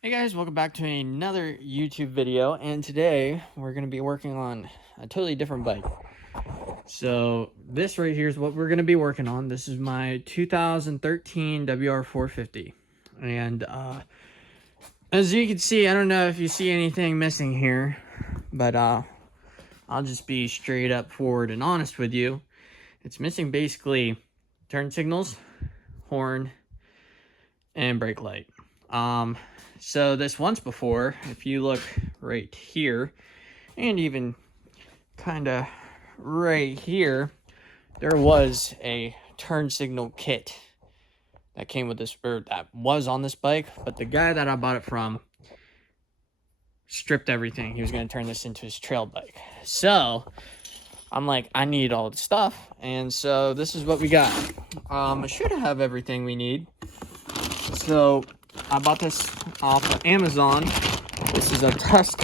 Hey guys, welcome back to another YouTube video, and today we're going to be working on a totally different bike. So this right here is what we're going to be working on. This is my 2013 WR450, and as you can see, I don't know if you see anything missing here, but I'll just be straight up forward and honest with you. It's missing basically turn signals, horn, and brake light. So this once before, if you look right here, and even kind of right here, there was a turn signal kit that came with this, or that was on this bike, but the guy that I bought it from stripped everything. He was going to turn this into his trail bike. So I'm like, I need all the stuff, and so this is what we got. I should have everything we need. So I bought this off of Amazon. This is a Tusk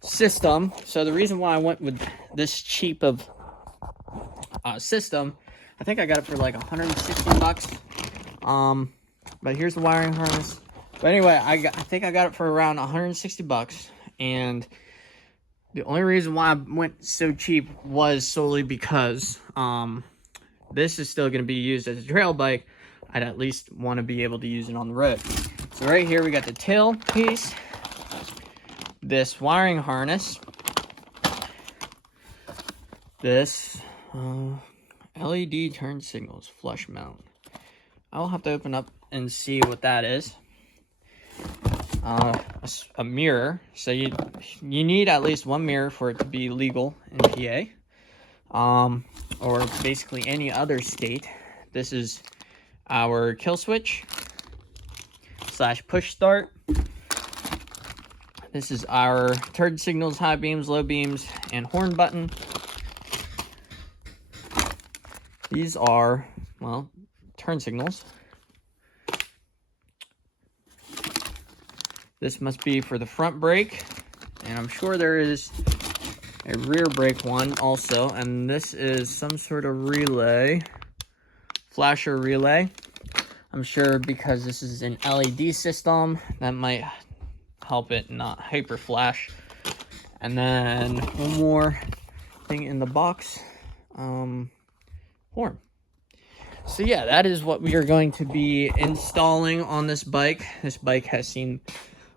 system. So the reason why I went with this cheap of system, I think I got it for like 160 bucks. But here's the wiring harness. But anyway, I think I got it for around 160 bucks. And the only reason why I went so cheap was solely because this is still going to be used as a trail bike. I'd at least want to be able to use it on the road. So right here we got the tail piece, this wiring harness, this LED turn signals flush mount. I'll have to open up and see what that is. A mirror. So you need at least one mirror for it to be legal in PA, or basically any other state. This is our kill switch / push start. This is our turn signals, high beams, low beams, and horn button. These are, well, turn signals. This must be for the front brake, and I'm sure there is a rear brake one also, and this is some sort of relay, flasher relay. I'm sure because this is an LED system, that might help it not hyper flash. And then one more thing in the box, horn. So yeah, that is what we are going to be installing on this bike. This bike has seen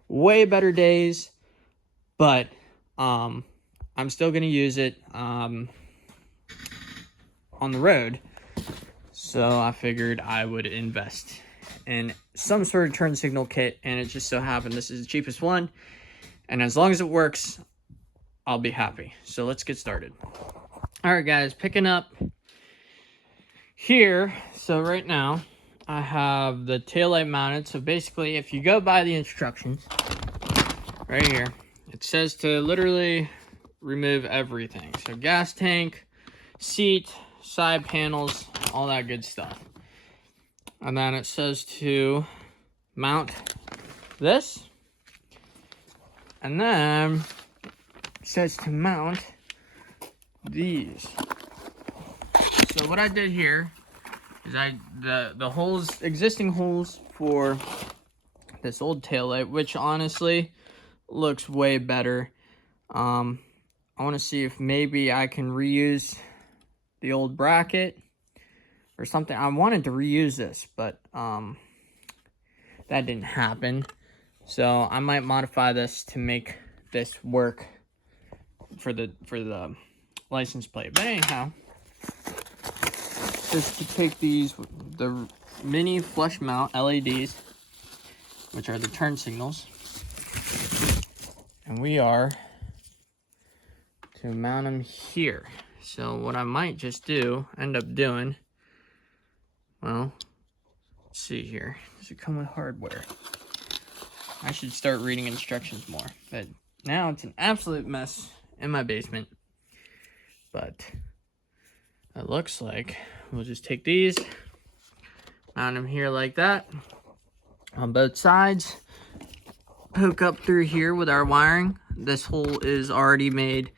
way better days, but I'm still going to use it on the road. So I figured I would invest in some sort of turn signal kit, and it just so happened this is the cheapest one, and as long as it works, I'll be happy. So let's get started. All right, guys, picking up here. So right now I have the taillight mounted. So basically, if you go by the instructions right here, it says to literally remove everything. So gas tank, seat, side panels, all that good stuff. And then it says to mount this, and then it says to mount these. So what I did here is the holes, existing holes for this old taillight, which honestly looks way better. I want to see if maybe I can reuse the old bracket or something. I wanted to reuse this, but that didn't happen. So I might modify this to make this work for the license plate. But anyhow, just to take these, the mini flush mount LEDs, which are the turn signals, and we are to mount them here. So what I might just end up doing, well, let's see here. Does it come with hardware? I should start reading instructions more. But now it's an absolute mess in my basement. But it looks like we'll just take these, mount them here like that on both sides, poke up through here with our wiring. This hole is already made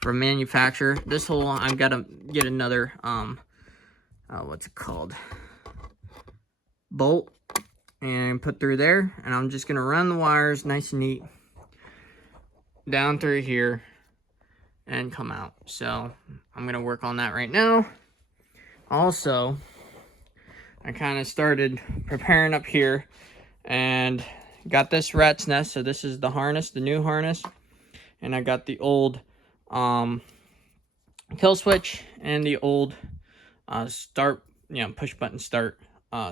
from manufacturer. This hole, I've got to get another what's it called, bolt and put through there, and I'm just gonna run the wires nice and neat down through here and come out. So I'm gonna work on that right now. Also, I kind of started preparing up here and got this rat's nest. So this is the harness, the new harness, and I got the old kill switch and the old start, push button start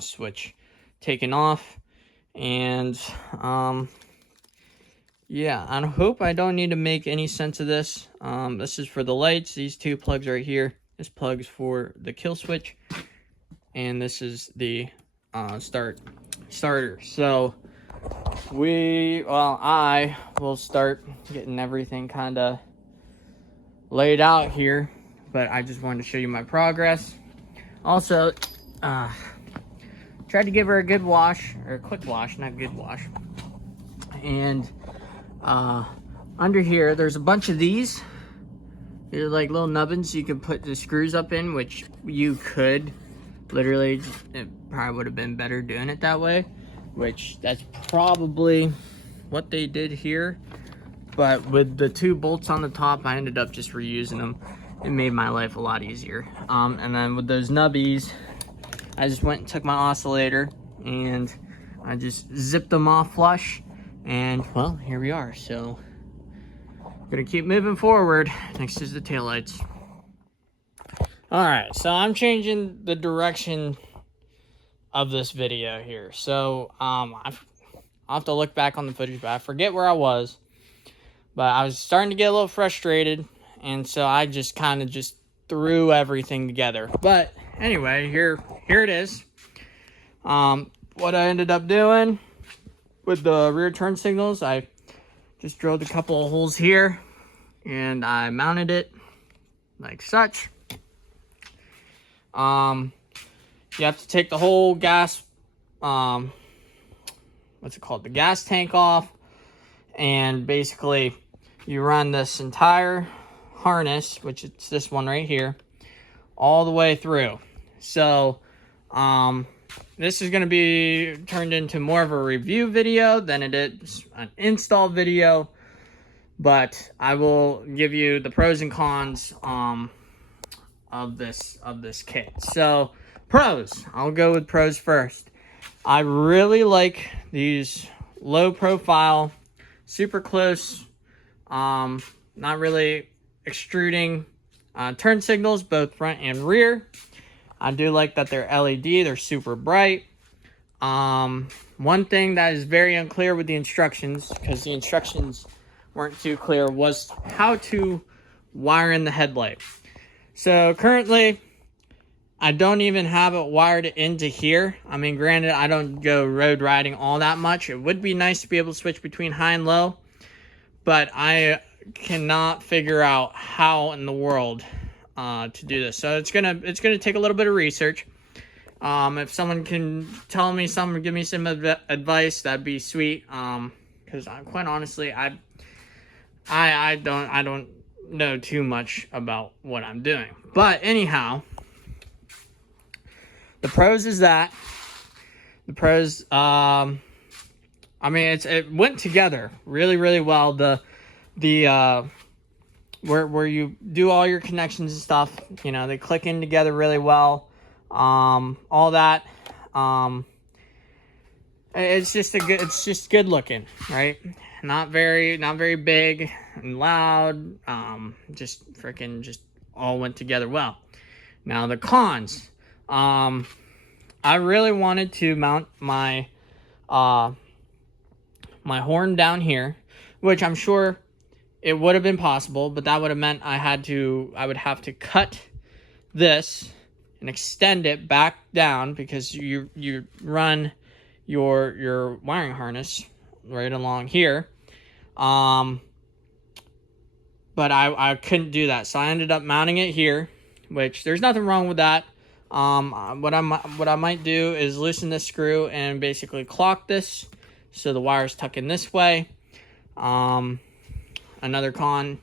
switch taken off. And yeah, I hope I don't need to make any sense of this. This is for the lights, these two plugs right here. This plug's for the kill switch, and this is the starter. So I will start getting everything kind of laid out here, but I just wanted to show you my progress. Also, tried to give her a good wash, or a quick wash, not good wash. And under here, there's a bunch of these. They're like little nubbins you can put the screws up in, which you could literally, it probably would have been better doing it that way, which that's probably what they did here. But with the two bolts on the top, I ended up just reusing them. It made my life a lot easier. And then with those nubbies, I just went and took my oscillator and I just zipped them off flush, and well, here we are. So gonna keep moving forward. Next is the taillights. All right, so I'm changing the direction of this video here. So I'll have to look back on the footage, but I forget where I was. But I was starting to get a little frustrated, and so I just kind of just threw everything together. But anyway, here it is. What I ended up doing with the rear turn signals, I just drilled a couple of holes here, and I mounted it like such. You have to take the whole gas, what's it called? The gas tank off, and basically you run this entire harness, which is this one right here, all the way through. So, this is going to be turned into more of a review video than it is an install video, but I will give you the pros and cons of this kit. So pros, I'll go with pros first. I really like these low profile, super close, not really extruding turn signals, both front and rear. I do like that they're LED, they're super bright. One thing that is very unclear with the instructions, because the instructions weren't too clear, was how to wire in the headlight. So currently, I don't even have it wired into here. I mean, granted, I don't go road riding all that much. It would be nice to be able to switch between high and low, but I cannot figure out how in the world to do this. So it's gonna take a little bit of research. If someone can tell me something, give me some advice, that'd be sweet. Because quite honestly, I don't know too much about what I'm doing. But anyhow, the pros is that the pros. I mean, it went together really, really well. Where you do all your connections and stuff, they click in together really well. All that. It's just good looking, right? Not very big and loud. Just all went together well. Now the cons. I really wanted to mount my my horn down here, which I'm sure it would have been possible, but that would have meant I would have to cut this and extend it back down, because you run your wiring harness right along here. But I couldn't do that, so I ended up mounting it here, which there's nothing wrong with that. What I might do is loosen this screw and basically clock this so the wires tuck in this way. Another con,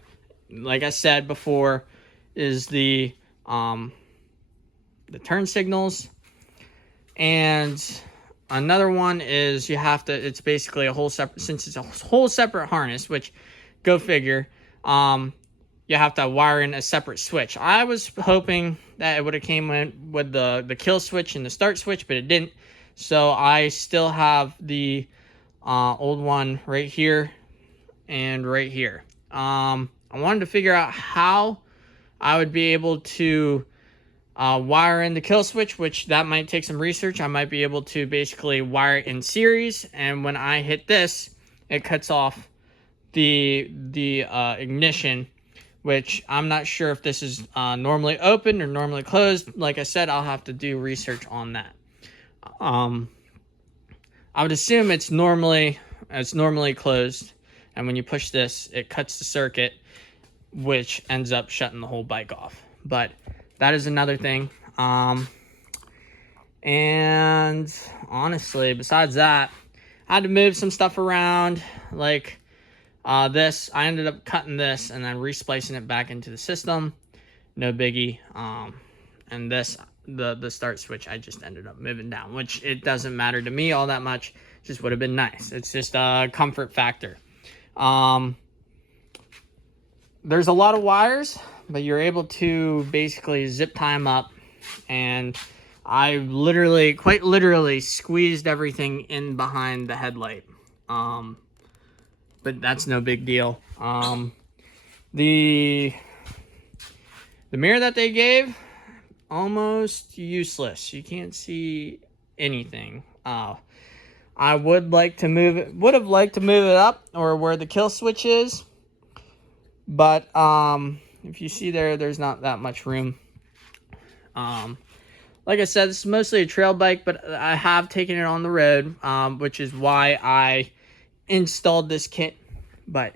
like I said before, is the turn signals, and another one is you have to, it's basically a whole separate, since it's a whole separate harness, which go figure, you have to wire in a separate switch. I was hoping that it would have came in with the kill switch and the start switch, but it didn't. So I still have the old one right here and right here. I wanted to figure out how I would be able to wire in the kill switch, which that might take some research. I might be able to basically wire it in series, and when I hit this, it cuts off the ignition, which I'm not sure if this is normally open or normally closed. Like I said, I'll have to do research on that. I would assume it's normally closed, and when you push this, it cuts the circuit, which ends up shutting the whole bike off. But that is another thing. And honestly, besides that, I had to move some stuff around, like this. I ended up cutting this and then resplicing it back into the system. No biggie. And this, the start switch, I just ended up moving down, which it doesn't matter to me all that much. Just would have been nice. It's just a comfort factor. There's a lot of wires, but you're able to basically zip tie them up, and I literally, quite literally, squeezed everything in behind the headlight. But that's no big deal. The mirror that they gave, almost useless. You can't see anything. I would like to move it, would have liked to move it up or where the kill switch is, but if you see there's not that much room. Like I said, this is mostly a trail bike, but I have taken it on the road, which is why I installed this kit. But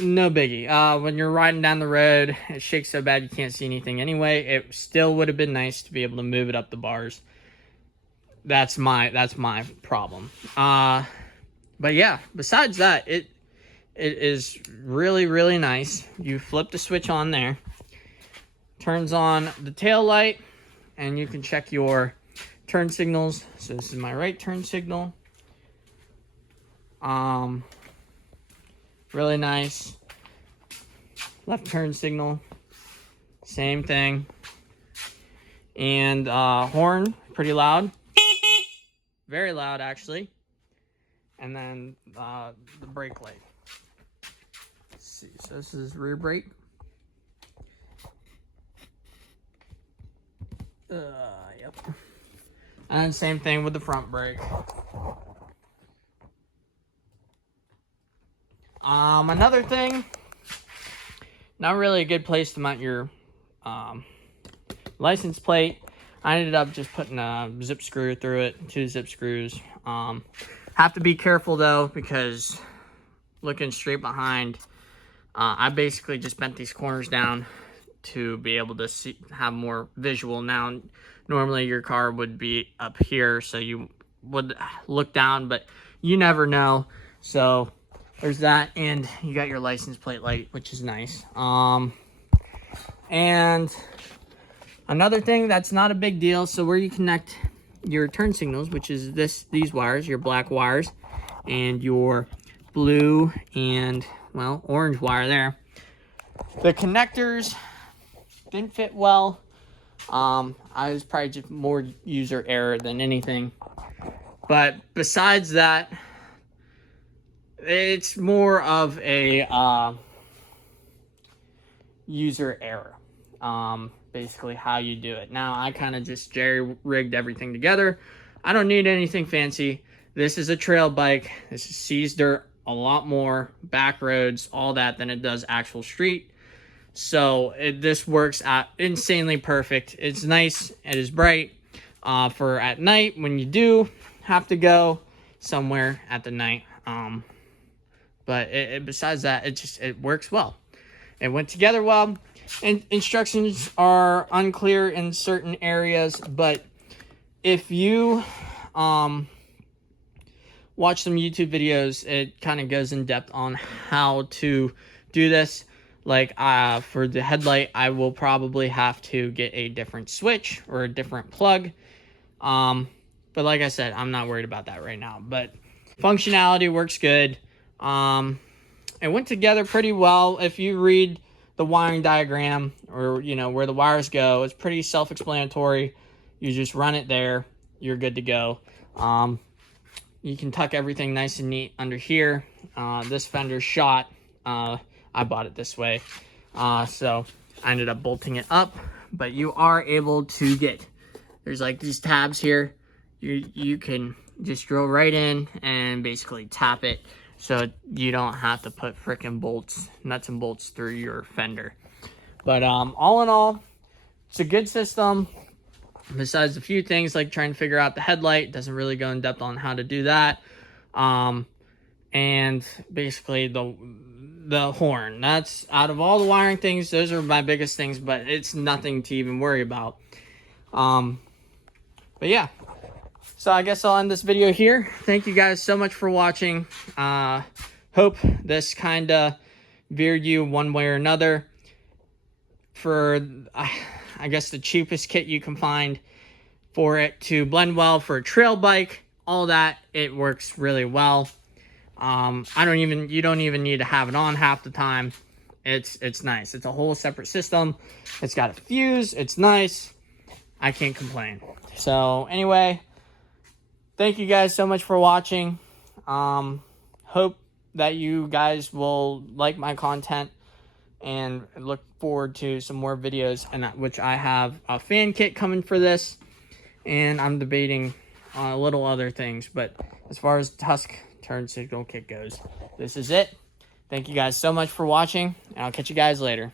no biggie. When you're riding down the road, it shakes so bad you can't see anything anyway. It still would have been nice to be able to move it up the bars. That's my problem. But yeah, besides that, it is really, really nice. You flip the switch on there, turns on the tail light, and you can check your turn signals. So this is my right turn signal. Really nice. Left turn signal, same thing. And horn, pretty loud. Very loud, actually. And then the brake light. Let's see, so this is rear brake. Yep. And then same thing with the front brake. Another thing, not really a good place to mount your license plate. I ended up just putting a zip screw through it, 2 zip screws. Have to be careful though, because looking straight behind, I basically just bent these corners down to be able to see, have more visual. Now, normally your car would be up here, so you would look down, but you never know. So there's that, and you got your license plate light, which is nice. And another thing that's not a big deal, so where you connect your turn signals, which is these wires, your black wires, and your blue and, well, orange wire there. The connectors didn't fit well. I was probably just more user error than anything. But besides that, it's more of a user error. Basically how you do it. Now, I kind of just jerry-rigged everything together. I don't need anything fancy. This is a trail bike. This sees dirt a lot more, back roads, all that, than it does actual street. So this works out insanely perfect. It's nice. It is bright for at night when you do have to go somewhere at the night. But besides that, it works well. It went together well. And instructions are unclear in certain areas, but if you watch some YouTube videos, it kind of goes in depth on how to do this. Like for the headlight, I will probably have to get a different switch or a different plug. But like I said, I'm not worried about that right now. But functionality works good. It went together pretty well. If you read the wiring diagram, or you know where the wires go, it's pretty self-explanatory. You just run it there, you're good to go. You can tuck everything nice and neat under here. This fender's shot. I bought it this way, so I ended up bolting it up. But you are able to get, there's like these tabs here. You can just drill right in and basically tap it, so you don't have to put frickin' nuts and bolts through your fender. But all in all, it's a good system. Besides a few things like trying to figure out the headlight, doesn't really go in depth on how to do that. And basically the horn. That's, out of all the wiring things, those are my biggest things, but it's nothing to even worry about. But yeah. So I guess I'll end this video here. Thank you guys so much for watching. Hope this kind of veered you one way or another. For, I guess, the cheapest kit you can find for it to blend well for a trail bike, all that, it works really well. You don't even need to have it on half the time. It's nice. It's a whole separate system. It's got a fuse. It's nice. I can't complain. So anyway, thank you guys so much for watching. Hope that you guys will like my content and look forward to some more videos, and which I have a fan kit coming for this, and I'm debating on a little other things. But as far as Tusk turn signal kit goes, this is it. Thank you guys so much for watching, and I'll catch you guys later.